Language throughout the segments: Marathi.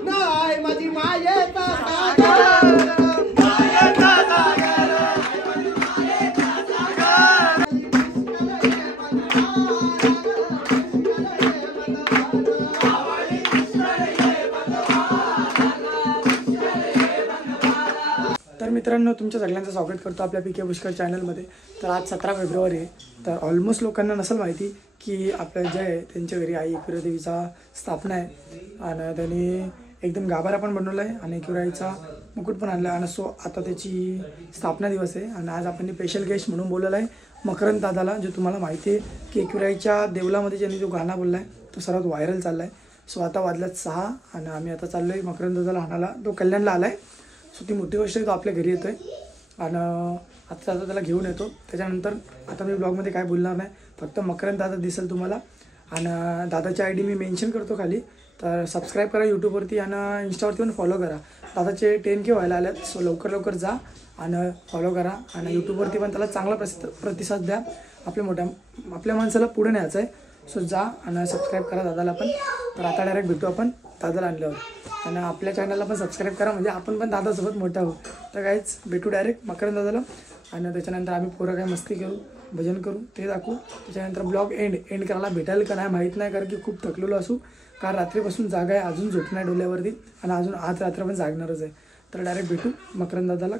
नाही माझी मायेचा सागर तर मित्रांनो, तुमच्या सगळ्यांचं स्वागत करतो आपल्या पीके पुष्कर चॅनलमध्ये. तर आज 17 फेब्रुवारी आहे. तर ऑलमोस्ट लोकांना नसेल माहिती की आपल्या जे आहे त्यांच्या घरी आई एकविरादेवीचा स्थापना आहे आणि त्यांनी एकदम गाभारा पण बनवला आहे आणि एकविराईचा मुकुट पण आणला आहे. आणि सो आता त्याची स्थापना दिवस आहे आणि आज आपण स्पेशल गेस्ट म्हणून बोललेला आहे मकरंद दादाला, जो तुम्हाला माहिती आहे की एकविराईच्या देवलामध्ये ज्यांनी जो गाणं बोलला आहे तो सर्वात व्हायरल चालला आहे. सो आता वाजल्यात 6 आणि आम्ही आता चाललो आहे मकरंद दादाला आणायला. तो कल्याणला आला आहे. सो ती मोठी गोष्ट आहे, तो आपल्या घरी येतो आहे आणि आता त्याला घेऊन येतो. त्याच्यानंतर आता मी ब्लॉगमध्ये काय बोलणार नाही, फक्त मकरंद दादा दिसेल तुम्हाला. आणि दादाची आय डी मी मेन्शन करतो खाली, तर सबस्क्राईब करा यूट्यूबवरती आणि इंस्टावरती पण फॉलो करा. दादाचे 10K व्हायला आल्यात. सो लवकर लवकर जा आणि फॉलो करा आणि यूट्यूबवरती पण त्याला चांगला प्रतिसाद द्या. आपल्या माणसाला पुढे न्यायचं आहे. सो जा आणि सबस्क्राईब करा दादाला पण. तर आता डायरेक्ट भेटू आपण दादाला आणल्यावर आणि आपल्या चॅनलला पण सबस्क्राईब करा, म्हणजे आपण पण दादासोबत मोठा होऊ. तर काहीच भेटू डायरेक्ट मकरंद दादाला आणि त्याच्यानंतर आम्ही पोरं काय मस्ती करू, भजन करू, ते दाखवू. त्याच्यानंतर ब्लॉग एंड करायला भेटायला का नाही माहीत नाही, कारण की खूप थकलेलो असू, कारण रात्रीपासून जागा आहे, अजून झोप नाही डोल्यावरती आणि अजून आज रात्र पण जागणारच आहे. तर डायरेक्ट भेटू मकरंद दादाला.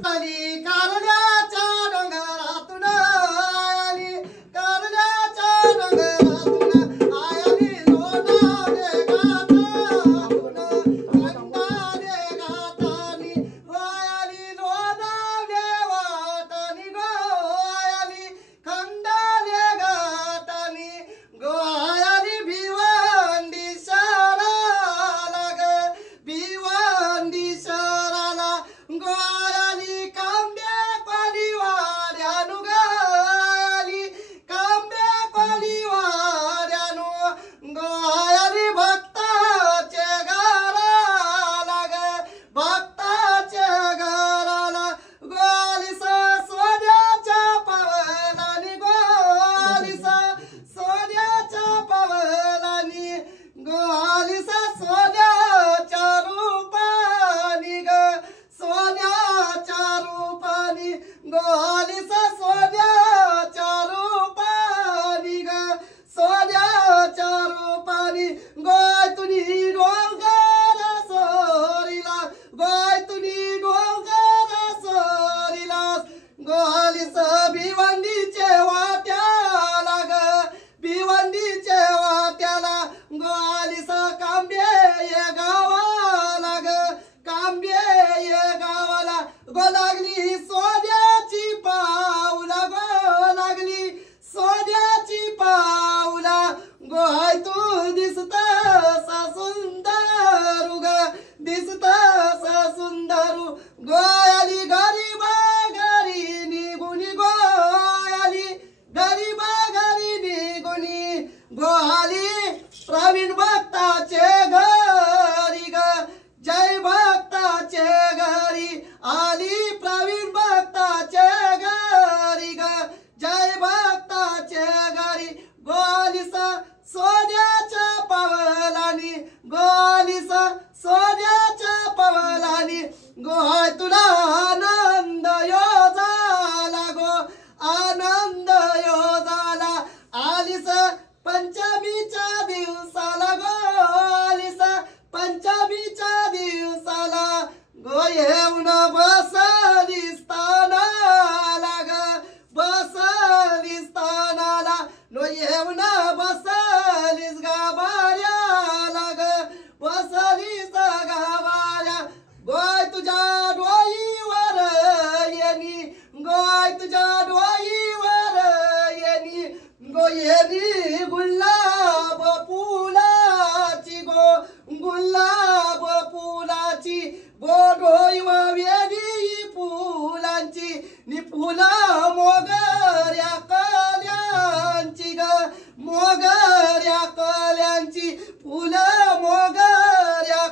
मोगऱ्या कल्यांची फुलं मोगऱ्या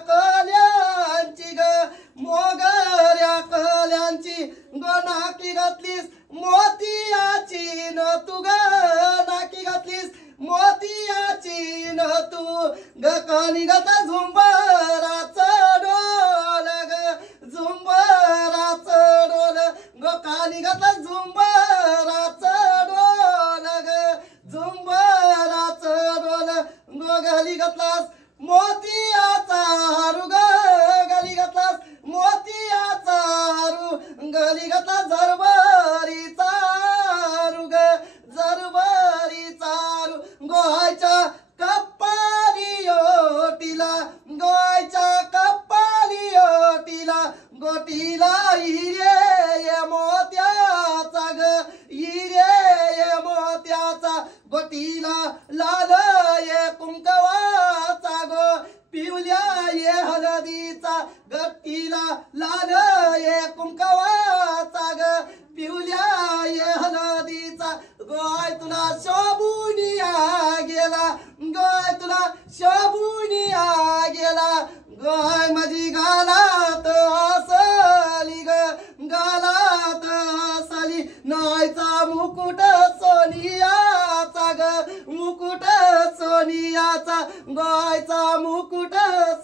गट्टीला लाल ये कुंकवाचा ग पिवल्या ये हळदीचा गोय तुला शोभूनिया गेला गोय तुला शोभूनिया गेला गोय माझी गालात असली ग गालात असली नायचा मुकुट सोनियाचा ग मुकुट सोनियाचा गोयचा मुकुट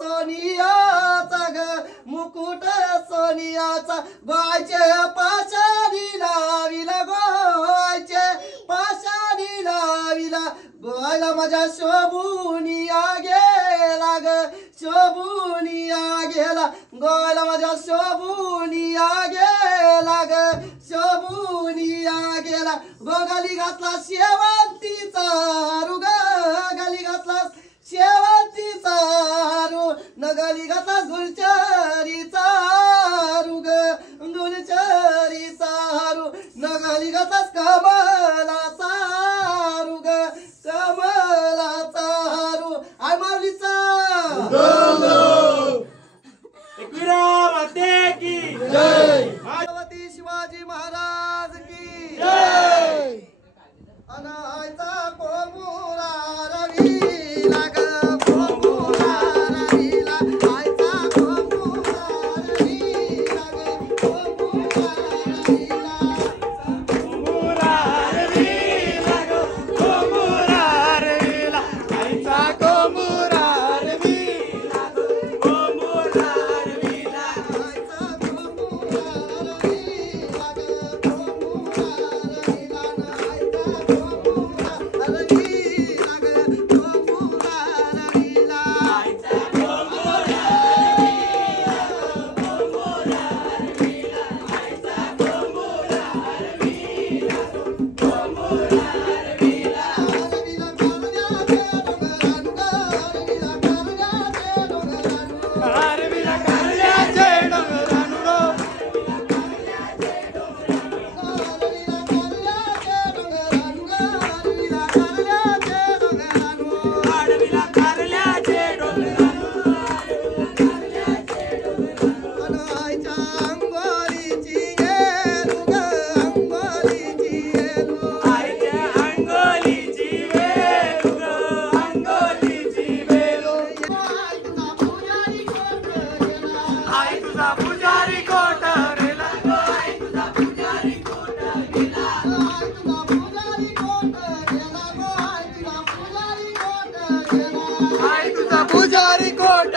सोनियाचा ग मुकुट सोनियाचा गोयचे पाशाणी लाविला गोयचे पाशाणी लाविला गोयला माझ्या शोभूनिया गेला ग शोभूनिया गेला गोयला माझ्या शोभूनिया गेला ग शोभूनिया गेला गोगाली घातला शेवंतीचा हारू ग गाली घातला शेवंतीचा हारू नगाली घातला गुलचरीचा हारू ग गुलचरीचा हारू नगाली घातला कमलाचा हारू ग कमलाचा हारू आय माऊलीचा छत्रपती शिवाजी महाराज की जय अनायचा कोमुरा रवीला ग कोमुरा रवीला आयचा कोमुरा रवीला ग कोमुरा रवीला कोमुरा रवीला ग कोमुरा रवीला आईचा कोमुरा रवीला ग कोमुरा रवीला आयचा कोमुरा रवीला ग कोमुरा रवीला आयचा कोमुरा रवीला ग कोमुरा रवीला आईचा कोमुरा पुजारी कोट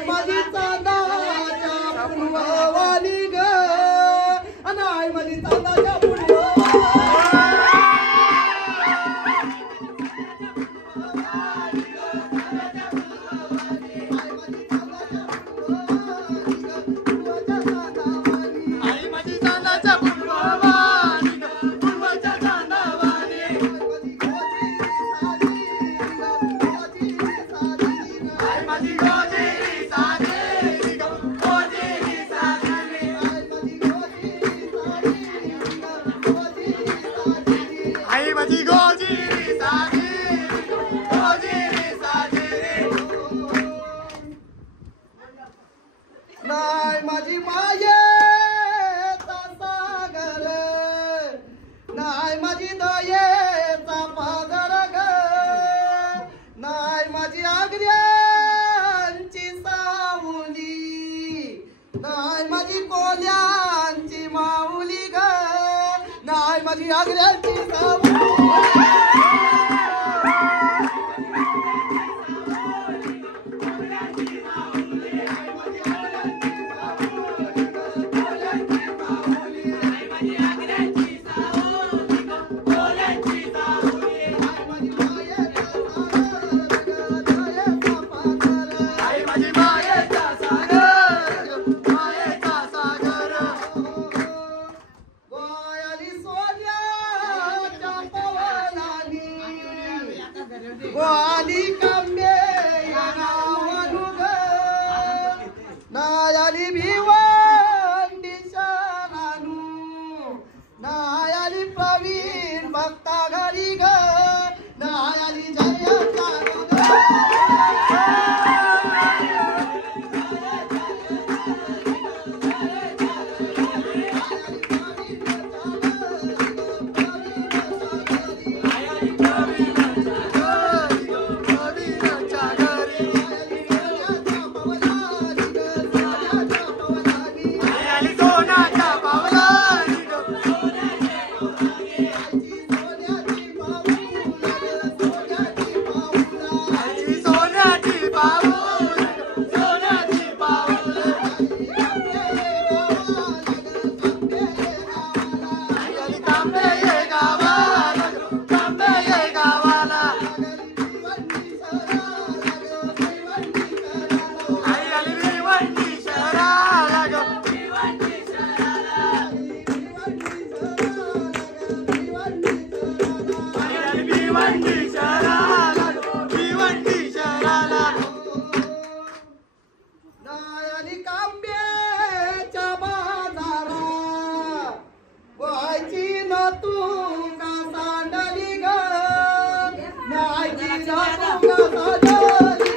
नाय माझी चांदाच्या पूर्ववाली ग नाय माझी चांदाच्या नाय माझी मायेचा सागर नाय माझी दयेचा पागर ग नाय माझी आग्र्यांची सावली नाय माझी कोल्यांची माऊली ग नाय माझी आग्र्यांची सावली गोली कांबे नावानु ग नायाली भिवंडी शरानु नायाली प्रवीण भक्ता घरी ग नायाली जय चालू नायाली कांब्याच्या बाजारा व्हायची न तू का सांडली ग नायची न तू का सांडली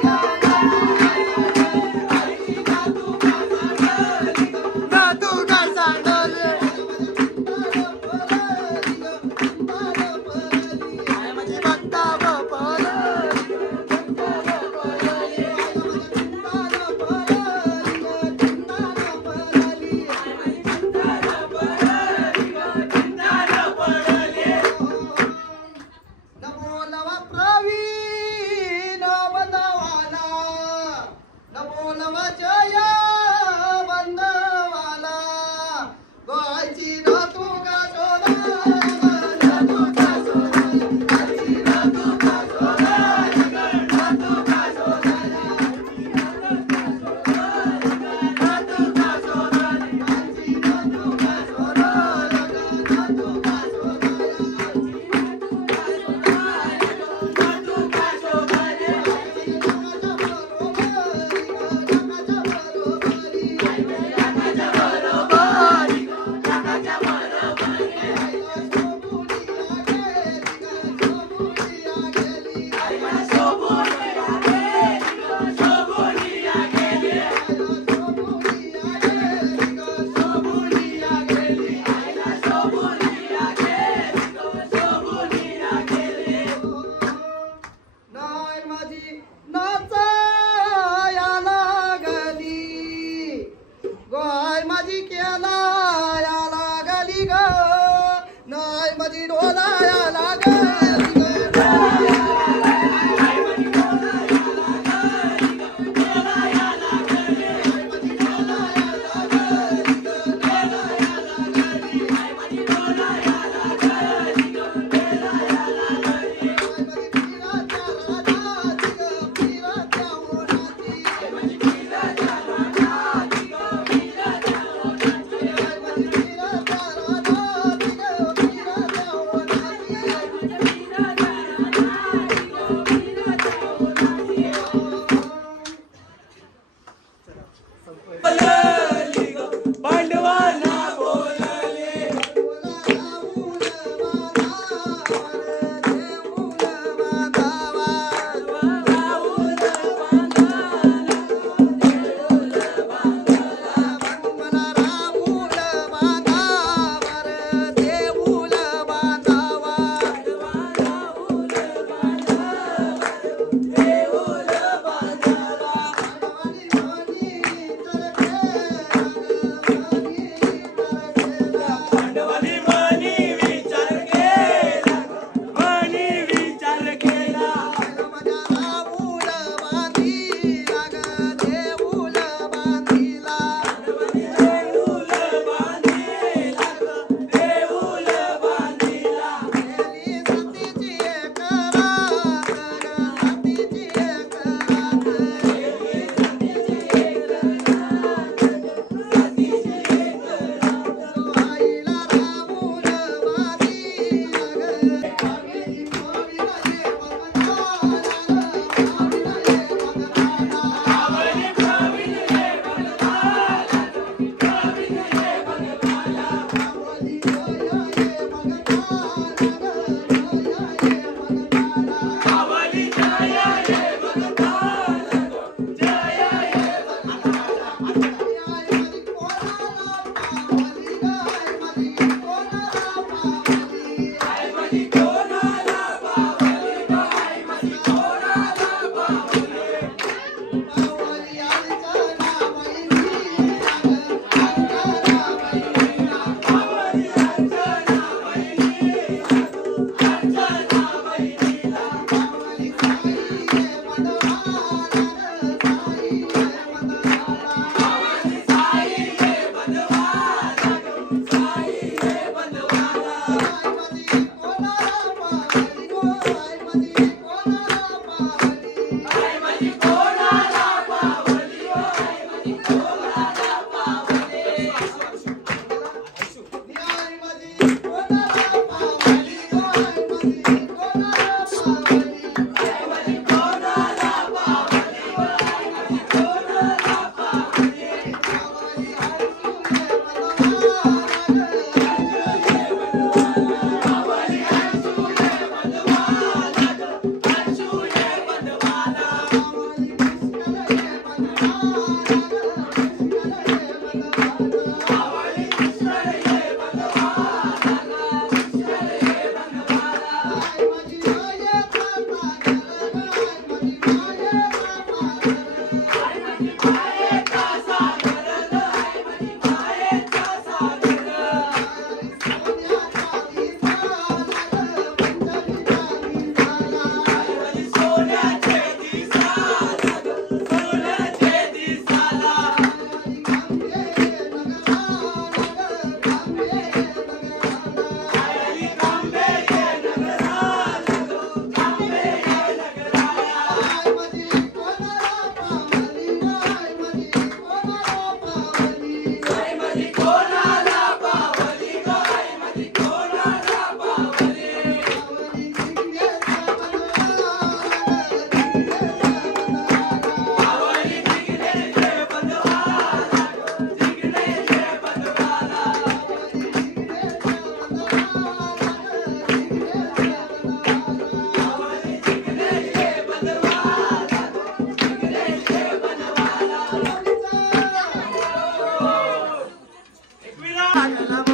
लागला